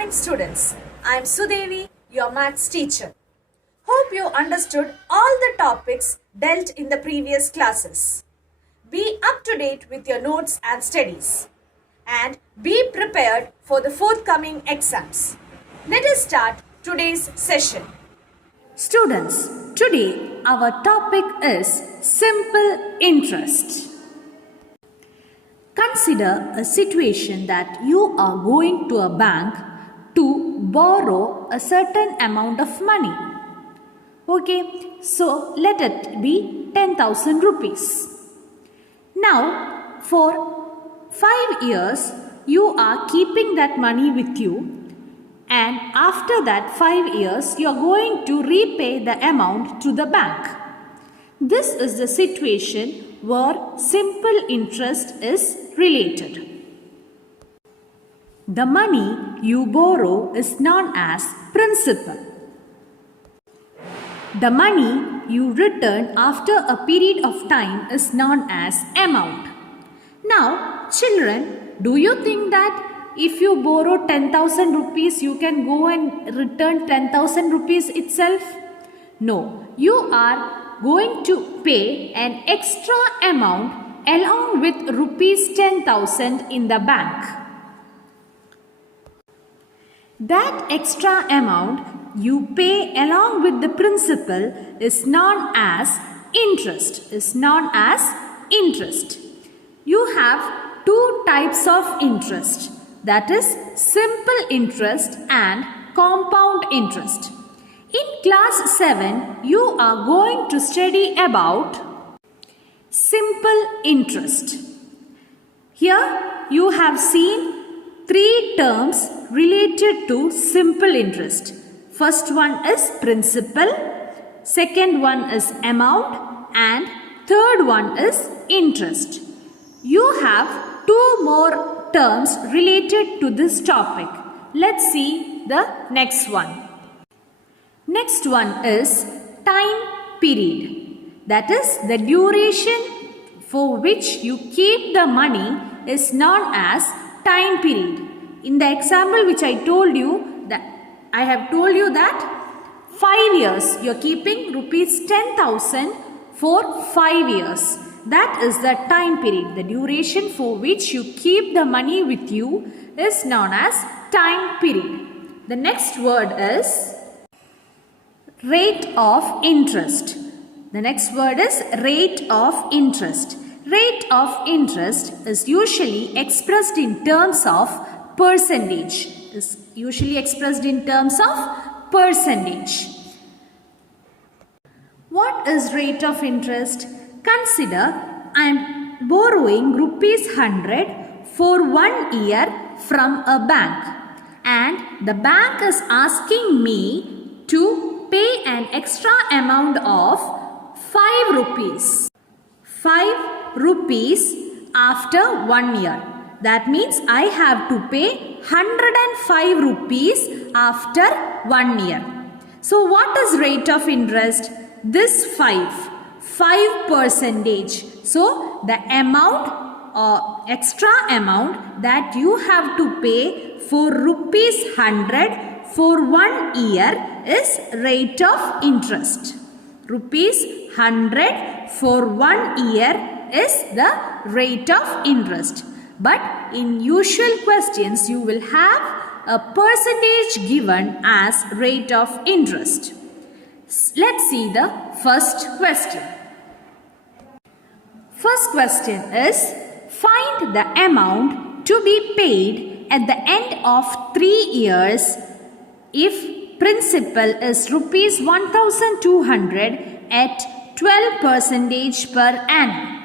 morning, students. I am Sudevi, your maths teacher. Hope you understood all the topics dealt in the previous classes. Be up to date with your notes and studies. And be prepared for the forthcoming exams. Let us start today's session. Students, today our topic is simple interest. Consider a situation that you are going to a bank to borrow a certain amount of money. Okay, so let it be 10,000 rupees. Now, for 5 years, you are keeping that money with you, and after that 5 years, you are going to repay the amount to the bank. This is the situation where simple interest is related. The money you borrow is known as principal. The money you return after a period of time is known as amount. Now, children, do you think that if you borrow 10,000 rupees, you can go and return 10,000 rupees itself? No, you are going to pay an extra amount along with rupees 10,000 in the bank. That extra amount you pay along with the principal is known as interest. You have two types of interest, that is simple interest and compound interest. In class 7, you are going to study about simple interest. Here you have seen 3 terms related to simple interest. First one is principal, second one is amount, and third one is interest. You have 2 more terms related to this topic. Let's see the next one. Next one is time period. That is the duration for which you keep the money is known as time period. In the example which I have told you that 5 years you are keeping rupees 10,000 for 5 years. That is the time period. The duration for which you keep the money with you is known as time period. The next word is rate of interest. The next word is rate of interest. Rate of interest is usually expressed in terms of percentage. What is rate of interest? Consider I am borrowing rupees 100 for 1 year from a bank, and the bank is asking me to pay an extra amount of 5 rupees. 5 rupees after 1 year. That means I have to pay 105 rupees after 1 year. So what is rate of interest? This 5%. So the amount extra amount that you have to pay for rupees 100 for 1 year is rate of interest. Rupees 100 for 1 year is the rate of interest. But in usual questions, you will have a percentage given as rate of interest. Let's see the first question. First question is, find the amount to be paid at the end of 3 years if principal is rupees 1,200 at 12% per annum.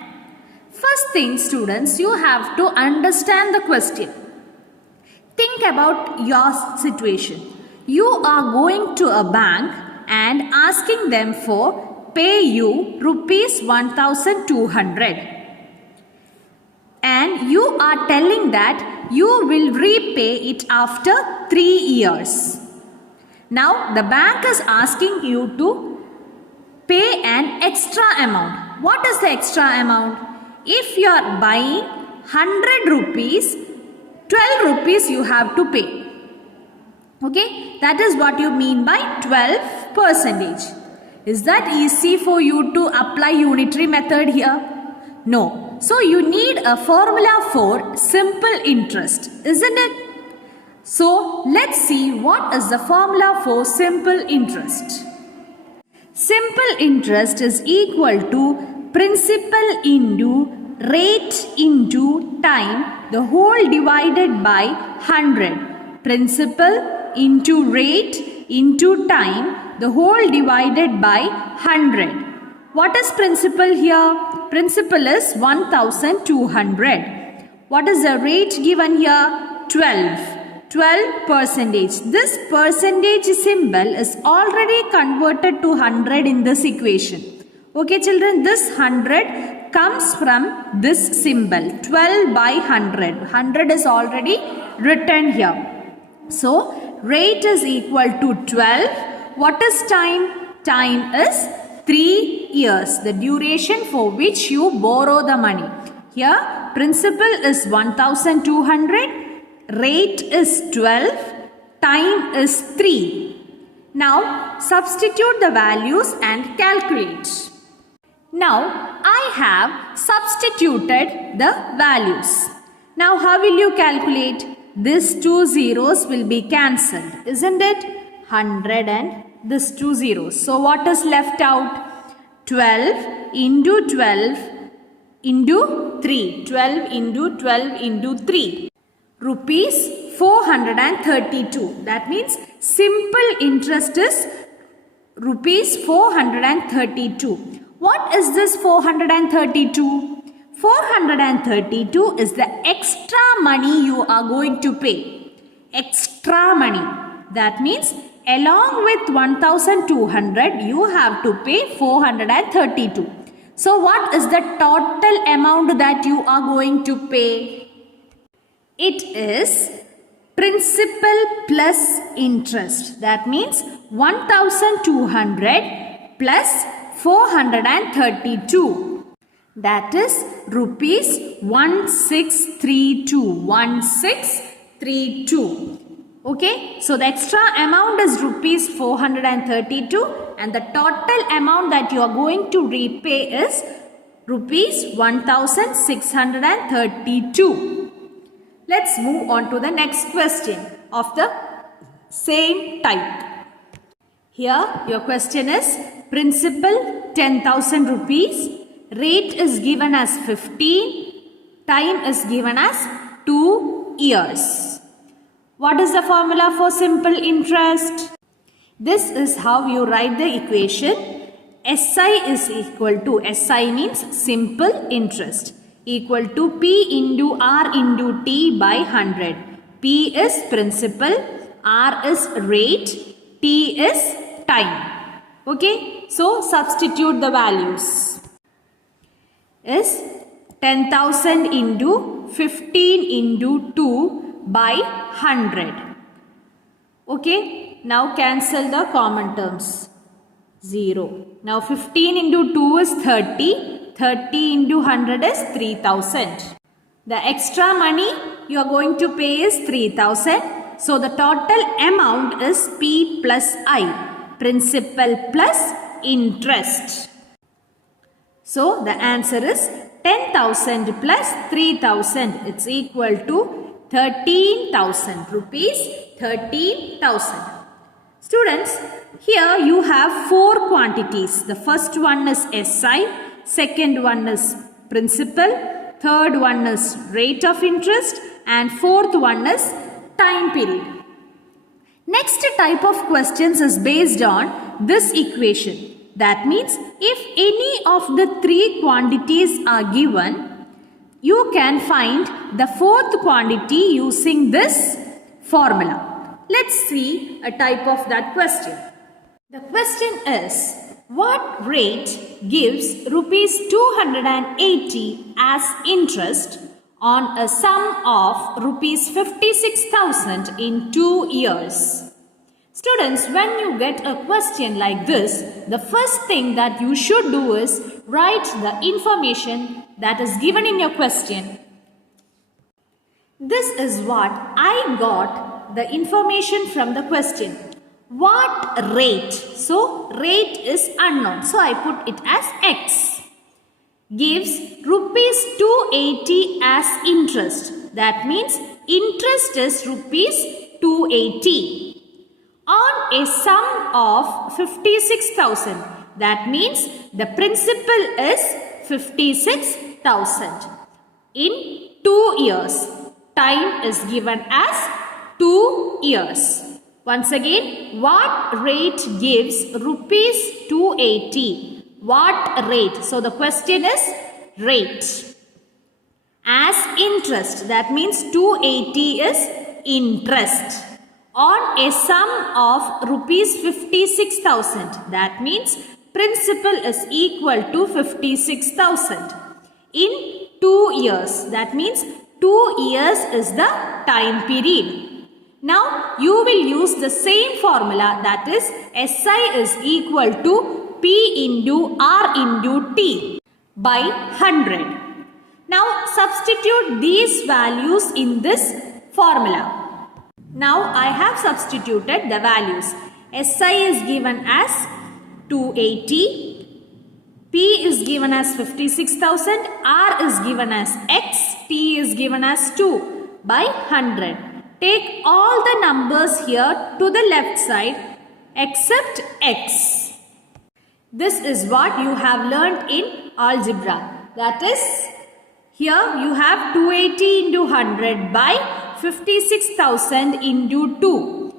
First thing, students, you have to understand the question. Think about your situation. You are going to a bank and asking them for pay you rupees 1,200. And you are telling that you will repay it after 3 years. Now the bank is asking you to pay an extra amount. What is the extra amount? If you are buying 100 rupees, 12 rupees you have to pay. Okay, that is what you mean by 12%. Is that easy for you to apply unitary method here? No. So you need a formula for simple interest, isn't it? So let's see what is the formula for simple interest. Simple interest is equal to principal into rate into time, the whole divided by 100. Principal into rate into time, the whole divided by 100. What is principal here? Principal is 1200. What is the rate given here? 12%. This percentage symbol is already converted to 100 in this equation. Okay children, this 100 comes from this symbol 12 by 100. 100 is already written here. So rate is equal to 12. What is time? Time is 3 years. The duration for which you borrow the money. Here principal is 1200. Rate is 12, time is 3. Now substitute the values and calculate. Now I have substituted the values. Now how will you calculate? These two zeros will be cancelled, isn't it? 100 and these two zeros. So what is left out? 12 into 12 into 3. 12 into 12 into 3. Rupees 432. That means simple interest is rupees 432. What is this 432? 432 is the extra money you are going to pay. Extra money. That means along with 1200 you have to pay 432. So what is the total amount that you are going to pay? It is principal plus interest. That means 1200 plus 432. That is rupees 1632. 1632. Okay. So the extra amount is rupees 432 and the total amount that you are going to repay is rupees 1632. Let's move on to the next question of the same type. Here your question is principal 10,000 rupees, rate is given as 15, time is given as 2 years. What is the formula for simple interest? This is how you write the equation. SI is equal to, SI means simple interest, equal to P into R into T by 100. P is principal, R is rate, T is time. Okay, so substitute the values. Is 10,000 into 15 into 2 by 100. Okay, now cancel the common terms. 0. Now 15 into 2 is 30. 30 into 100 is 3,000. The extra money you are going to pay is 3,000. So the total amount is P plus I. Principal plus interest. So the answer is 10,000 plus 3,000. It's equal to 13,000 rupees. 13,000. Students, here you have 4 quantities. The first one is SI. Second one is principal, third one is rate of interest and fourth one is time period. Next type of questions is based on this equation. That means if any of the 3 quantities are given, you can find the fourth quantity using this formula. Let's see a type of that question. The question is, what rate gives rupees 280 as interest on a sum of rupees 56,000 in 2 years? Students, when you get a question like this, the first thing that you should do is write the information that is given in your question. This is what I got the information from the question. What rate? So rate is unknown. So I put it as X. Gives rupees 280 as interest. That means interest is rupees 280. On a sum of 56,000. That means the principal is 56,000. In 2 years. Time is given as 2 years. Once again, what rate gives rupees 280? What rate? So the question is rate. As interest, that means 280 is interest. On a sum of rupees 56,000, that means principal is equal to 56,000. In 2 years, that means 2 years is the time period. Now you will use the same formula, that is SI is equal to P into R into T by 100. Now substitute these values in this formula. Now I have substituted the values. SI is given as 280, P is given as 56,000, R is given as X, T is given as 2 by 100. Take all the numbers here to the left side except X. This is what you have learnt in algebra. That is, here you have 280 into 100 by 56,000 into 2.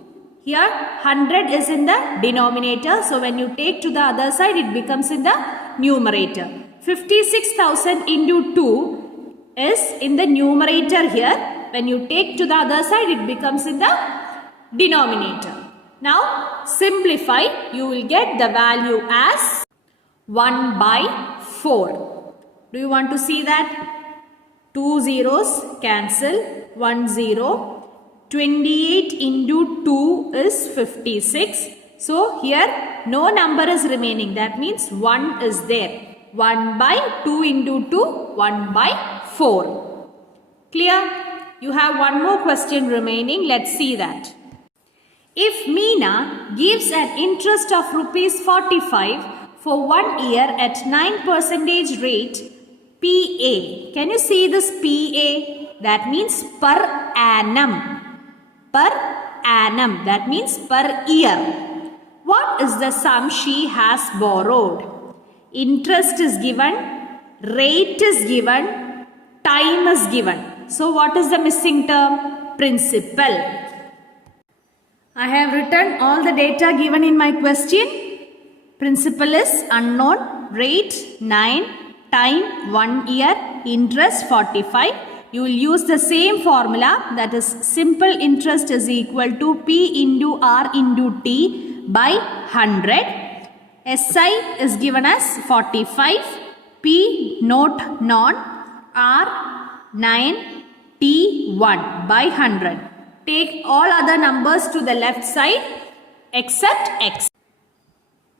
Here 100 is in the denominator. So when you take to the other side, it becomes in the numerator. 56,000 into 2 is in the numerator here. When you take to the other side, it becomes in the denominator. Now simplify, you will get the value as 1 by 4. Do you want to see that? 2 zeros cancel, 1 0. 28 into 2 is 56. So here no number is remaining. That means 1 is there. 1 by 2 into 2, 1 by 4. Clear? You have one more question remaining. Let's see that. If Meena gives an interest of rupees 45 for 1 year at 9% rate PA. Can you see this PA? That means per annum. Per annum. That means per year. What is the sum she has borrowed? Interest is given, rate is given, time is given. So what is the missing term? Principal. I have written all the data given in my question. Principal is unknown, rate 9, time 1 year, interest 45. You will use the same formula, that is simple interest is equal to P into R into T by 100. SI is given as 45, P not non, R 9, T 1 by 100. Take all other numbers to the left side except X.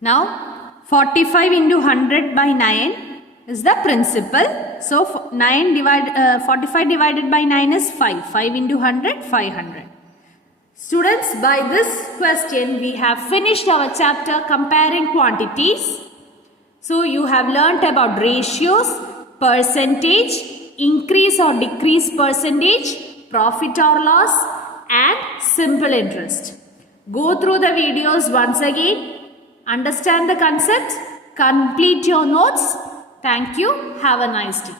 Now 45 into 100 by 9 is the principal. So 45 divided by 9 is 5. 5 into 100, 500. Students, by this question we have finished our chapter comparing quantities. So you have learnt about ratios, percentage, increase or decrease percentage, profit or loss, and simple interest. Go through the videos once again, understand the concepts, complete your notes. Thank you. Have a nice day.